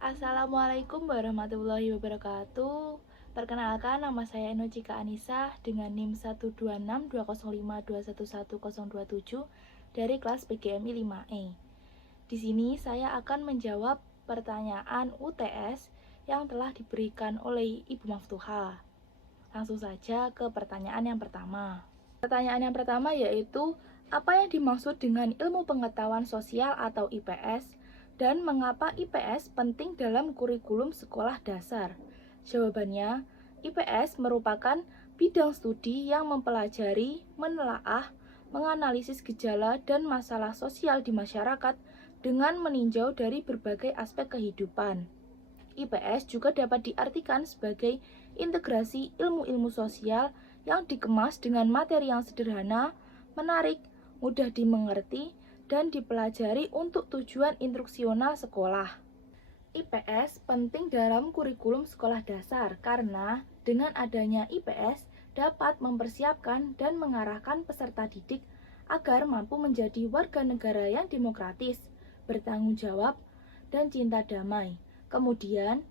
Assalamualaikum warahmatullahi wabarakatuh. Perkenalkan, nama saya Enojika Anissa dengan NIM 1262052111027 dari kelas PGMI 5E. Di sini saya akan menjawab pertanyaan UTS yang telah diberikan oleh Ibu Maftuha. Langsung saja ke pertanyaan yang pertama. Pertanyaan yang pertama yaitu, apa yang dimaksud dengan ilmu pengetahuan sosial atau IPS? Dan mengapa IPS penting dalam kurikulum sekolah dasar? Jawabannya, IPS merupakan bidang studi yang mempelajari, menelaah, menganalisis gejala dan masalah sosial di masyarakat dengan meninjau dari berbagai aspek kehidupan. IPS juga dapat diartikan sebagai integrasi ilmu-ilmu sosial yang dikemas dengan materi yang sederhana, menarik, mudah dimengerti, dan dipelajari untuk tujuan instruksional sekolah. IPS penting dalam kurikulum sekolah dasar karena dengan adanya IPS dapat mempersiapkan dan mengarahkan peserta didik agar mampu menjadi warga negara yang demokratis, bertanggung jawab, dan cinta damai. Kemudian,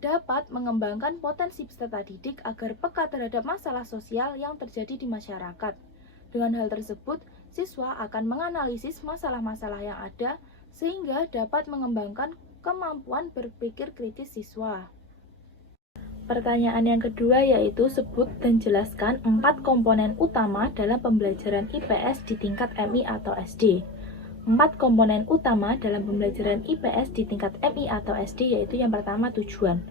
dapat mengembangkan potensi peserta didik agar peka terhadap masalah sosial yang terjadi di masyarakat. Dengan hal tersebut, siswa akan menganalisis masalah-masalah yang ada sehingga dapat mengembangkan kemampuan berpikir kritis siswa. Pertanyaan yang kedua yaitu sebut dan jelaskan 4 komponen utama dalam pembelajaran IPS di tingkat MI atau SD. 4 komponen utama dalam pembelajaran IPS di tingkat MI atau SD yaitu yang pertama tujuan.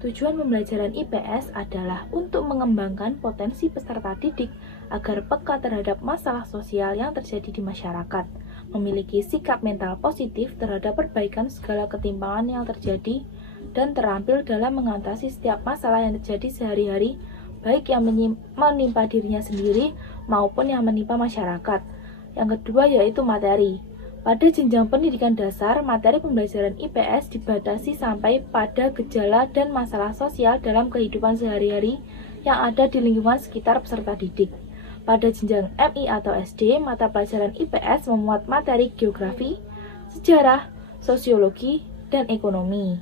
Tujuan pembelajaran IPS adalah untuk mengembangkan potensi peserta didik agar peka terhadap masalah sosial yang terjadi di masyarakat, memiliki sikap mental positif terhadap perbaikan segala ketimpangan yang terjadi, dan terampil dalam mengatasi setiap masalah yang terjadi sehari-hari, baik yang menimpa dirinya sendiri maupun yang menimpa masyarakat. Yang kedua yaitu materi. Pada jenjang pendidikan dasar, materi pembelajaran IPS dibatasi sampai pada gejala dan masalah sosial dalam kehidupan sehari-hari yang ada di lingkungan sekitar peserta didik. Pada jenjang MI atau SD, mata pelajaran IPS memuat materi geografi, sejarah, sosiologi, dan ekonomi.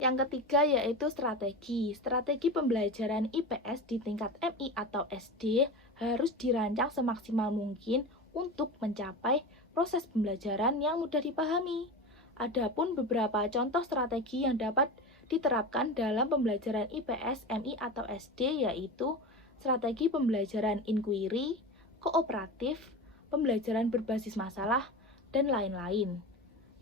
Yang ketiga yaitu strategi. Strategi pembelajaran IPS di tingkat MI atau SD harus dirancang semaksimal mungkin untuk mencapai proses pembelajaran yang mudah dipahami. Adapun beberapa contoh strategi yang dapat diterapkan dalam pembelajaran IPS, MI atau SD yaitu strategi pembelajaran inquiry, kooperatif, pembelajaran berbasis masalah, dan lain-lain.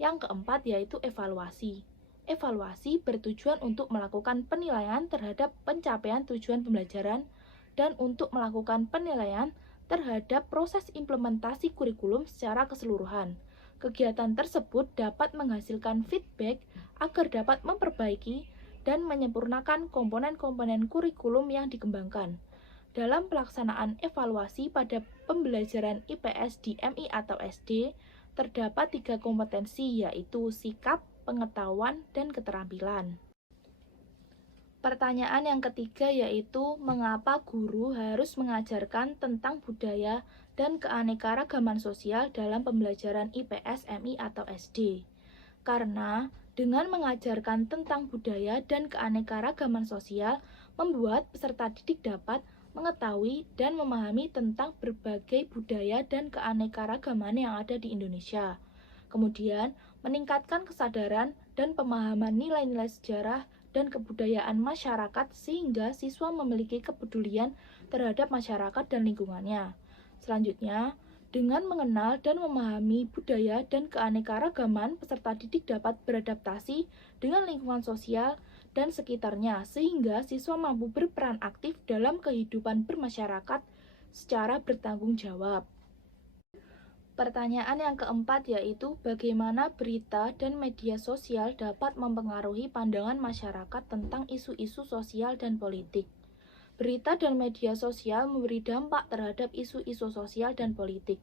Yang keempat yaitu evaluasi. Evaluasi bertujuan untuk melakukan penilaian terhadap pencapaian tujuan pembelajaran dan untuk melakukan penilaian terhadap proses implementasi kurikulum secara keseluruhan. Kegiatan tersebut dapat menghasilkan feedback agar dapat memperbaiki dan menyempurnakan komponen-komponen kurikulum yang dikembangkan. Dalam pelaksanaan evaluasi pada pembelajaran IPS di MI atau SD, terdapat 3 kompetensi yaitu sikap, pengetahuan, dan keterampilan. Pertanyaan yang ketiga yaitu mengapa guru harus mengajarkan tentang budaya dan keanekaragaman sosial dalam pembelajaran IPS, MI atau SD? Karena dengan mengajarkan tentang budaya dan keanekaragaman sosial membuat peserta didik dapat mengetahui dan memahami tentang berbagai budaya dan keanekaragaman yang ada di Indonesia. Kemudian, meningkatkan kesadaran dan pemahaman nilai-nilai sejarah dan kebudayaan masyarakat sehingga siswa memiliki kepedulian terhadap masyarakat dan lingkungannya. Selanjutnya, dengan mengenal dan memahami budaya dan keanekaragaman, peserta didik dapat beradaptasi dengan lingkungan sosial dan sekitarnya sehingga siswa mampu berperan aktif dalam kehidupan bermasyarakat secara bertanggung jawab. Pertanyaan yang keempat yaitu bagaimana berita dan media sosial dapat mempengaruhi pandangan masyarakat tentang isu-isu sosial dan politik. Berita dan media sosial memberi dampak terhadap isu-isu sosial dan politik.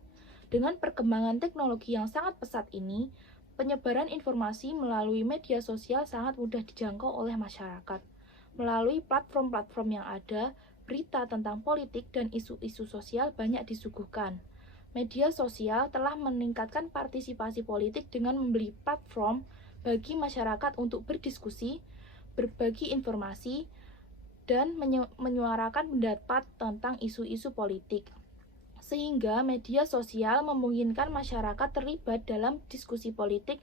Dengan perkembangan teknologi yang sangat pesat ini, penyebaran informasi melalui media sosial sangat mudah dijangkau oleh masyarakat. Melalui platform-platform yang ada, berita tentang politik dan isu-isu sosial banyak disuguhkan. Media sosial telah meningkatkan partisipasi politik dengan membeli platform bagi masyarakat untuk berdiskusi, berbagi informasi, dan menyuarakan pendapat tentang isu-isu politik. Sehingga media sosial memungkinkan masyarakat terlibat dalam diskusi politik,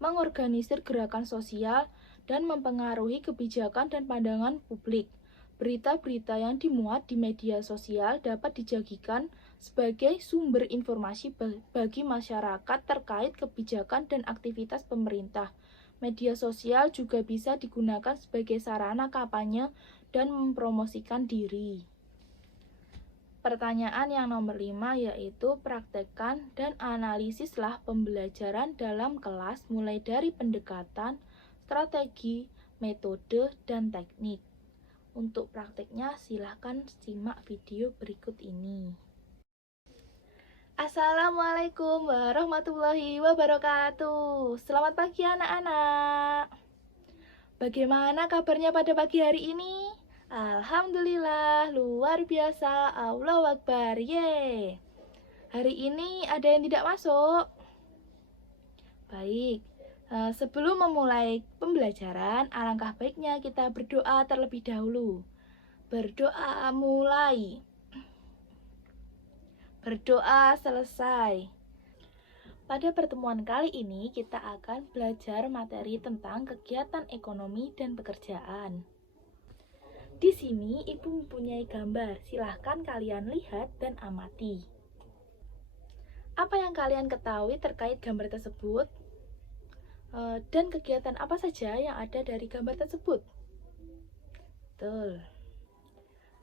mengorganisir gerakan sosial, dan mempengaruhi kebijakan dan pandangan publik. Berita-berita yang dimuat di media sosial dapat dijadikan sebagai sumber informasi bagi masyarakat terkait kebijakan dan aktivitas pemerintah. Media sosial juga bisa digunakan sebagai sarana kampanye dan mempromosikan diri. Pertanyaan yang nomor 5 yaitu praktekkan dan analisislah pembelajaran dalam kelas mulai dari pendekatan, strategi, metode, dan teknik. Untuk prakteknya silahkan simak video berikut ini. Assalamualaikum warahmatullahi wabarakatuh. Selamat pagi anak-anak. Bagaimana kabarnya pada pagi hari ini? Alhamdulillah, luar biasa. Allahu Akbar, yeay. Hari ini ada yang tidak masuk? Baik, sebelum memulai pembelajaran, alangkah baiknya kita berdoa terlebih dahulu. Berdoa mulai. Berdoa selesai. Pada pertemuan kali ini, kita akan belajar materi tentang kegiatan ekonomi dan pekerjaan. Di sini, Ibu mempunyai gambar. Silahkan kalian lihat dan amati. Apa yang kalian ketahui terkait gambar tersebut? Dan kegiatan apa saja yang ada dari gambar tersebut? Betul.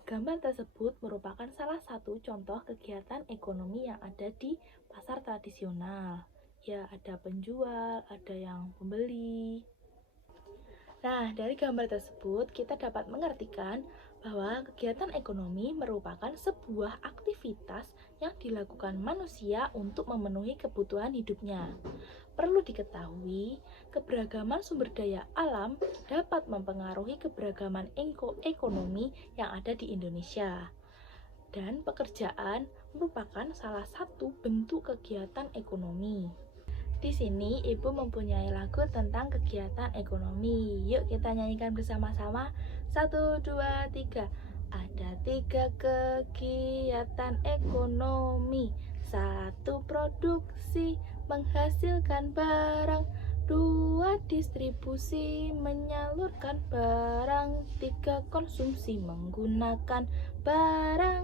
Gambar tersebut merupakan salah satu contoh kegiatan ekonomi yang ada di pasar tradisional. Ya, ada penjual, ada yang pembeli. Nah, dari gambar tersebut kita dapat mengertikan bahwa kegiatan ekonomi merupakan sebuah aktivitas yang dilakukan manusia untuk memenuhi kebutuhan hidupnya. Perlu diketahui, keberagaman sumber daya alam dapat mempengaruhi keberagaman ekonomi yang ada di Indonesia. Dan pekerjaan merupakan salah satu bentuk kegiatan ekonomi. Di sini Ibu mempunyai lagu tentang kegiatan ekonomi. Yuk kita nyanyikan bersama-sama. 1, 2, 3. Ada 3 kegiatan ekonomi. 1, produksi menghasilkan barang. 2, distribusi menyalurkan barang. 3, konsumsi menggunakan barang.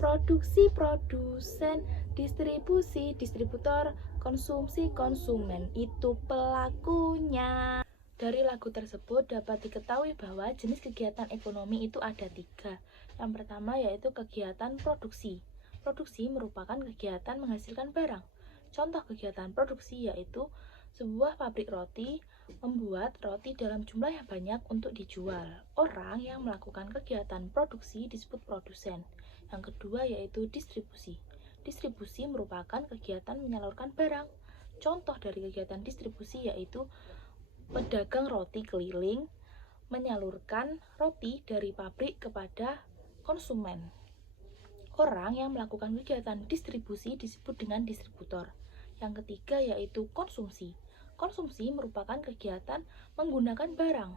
Produksi produsen, distribusi distributor, konsumsi konsumen. Itu pelakunya. Dari lagu tersebut dapat diketahui bahwa jenis kegiatan ekonomi itu ada 3. Yang pertama yaitu kegiatan produksi. Produksi merupakan kegiatan menghasilkan barang. Contoh kegiatan produksi yaitu sebuah pabrik roti membuat roti dalam jumlah yang banyak untuk dijual. Orang yang melakukan kegiatan produksi disebut produsen. Yang kedua yaitu distribusi. Distribusi merupakan kegiatan menyalurkan barang. Contoh dari kegiatan distribusi yaitu pedagang roti keliling menyalurkan roti dari pabrik kepada konsumen. Orang yang melakukan kegiatan distribusi disebut dengan distributor. Yang ketiga yaitu konsumsi. Konsumsi merupakan kegiatan menggunakan barang.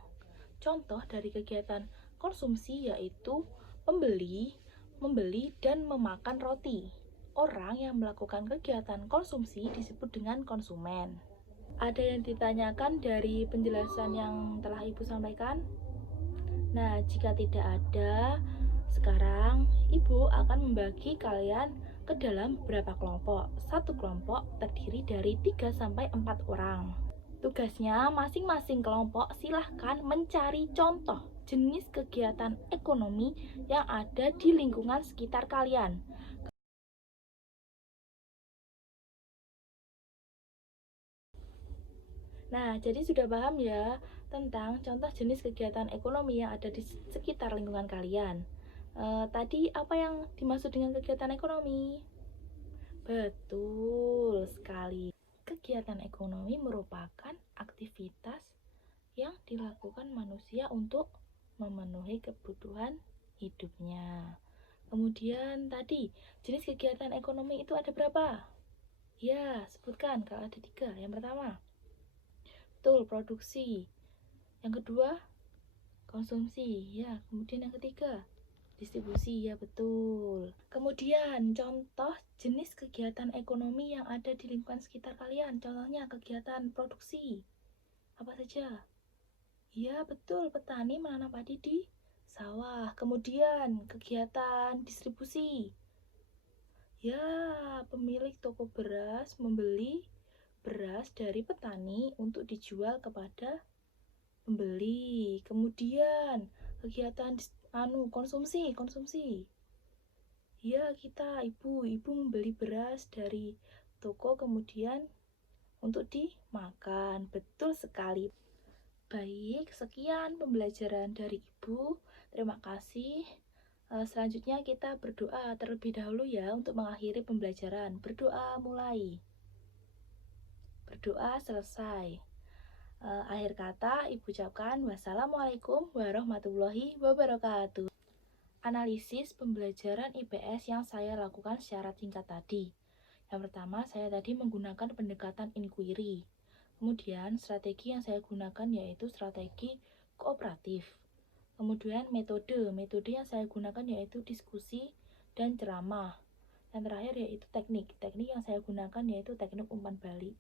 Contoh dari kegiatan konsumsi yaitu membeli dan memakan roti. Orang yang melakukan kegiatan konsumsi disebut dengan konsumen. Ada yang ditanyakan dari penjelasan yang telah Ibu sampaikan? Nah, jika tidak ada, sekarang Ibu akan membagi kalian ke dalam beberapa kelompok. Satu kelompok terdiri dari 3-4 orang. Tugasnya masing-masing kelompok silahkan mencari contoh jenis kegiatan ekonomi yang ada di lingkungan sekitar kalian. Nah, jadi sudah paham ya tentang contoh jenis kegiatan ekonomi yang ada di sekitar lingkungan kalian. Tadi apa yang dimaksud dengan kegiatan ekonomi? Betul sekali. Kegiatan ekonomi merupakan aktivitas yang dilakukan manusia untuk memenuhi kebutuhan hidupnya. Kemudian tadi, jenis kegiatan ekonomi itu ada berapa? Ya, sebutkan kalau ada 3. Yang pertama, betul, produksi. Yang kedua, konsumsi. Ya, kemudian yang ketiga, distribusi. Ya, betul. Kemudian, contoh jenis kegiatan ekonomi yang ada di lingkungan sekitar kalian. Contohnya, kegiatan produksi. Apa saja? Ya, betul. Petani menanam padi di sawah. Kemudian, kegiatan distribusi. Ya, pemilik toko beras membeli beras dari petani untuk dijual kepada pembeli. Kemudian, kegiatan konsumsi. Ya, ibu membeli beras dari toko kemudian untuk dimakan. Betul sekali. Baik, sekian pembelajaran dari Ibu. Terima kasih. Selanjutnya kita berdoa terlebih dahulu ya untuk mengakhiri pembelajaran. Berdoa mulai. Berdoa selesai. Akhir kata Ibu ucapkan wassalamualaikum warahmatullahi wabarakatuh. Analisis pembelajaran IPS yang saya lakukan secara singkat tadi. Yang pertama, saya tadi menggunakan pendekatan inquiry. Kemudian, strategi yang saya gunakan yaitu strategi kooperatif. Kemudian, metode yang saya gunakan yaitu diskusi dan ceramah. Yang terakhir yaitu teknik yang saya gunakan yaitu teknik umpan balik.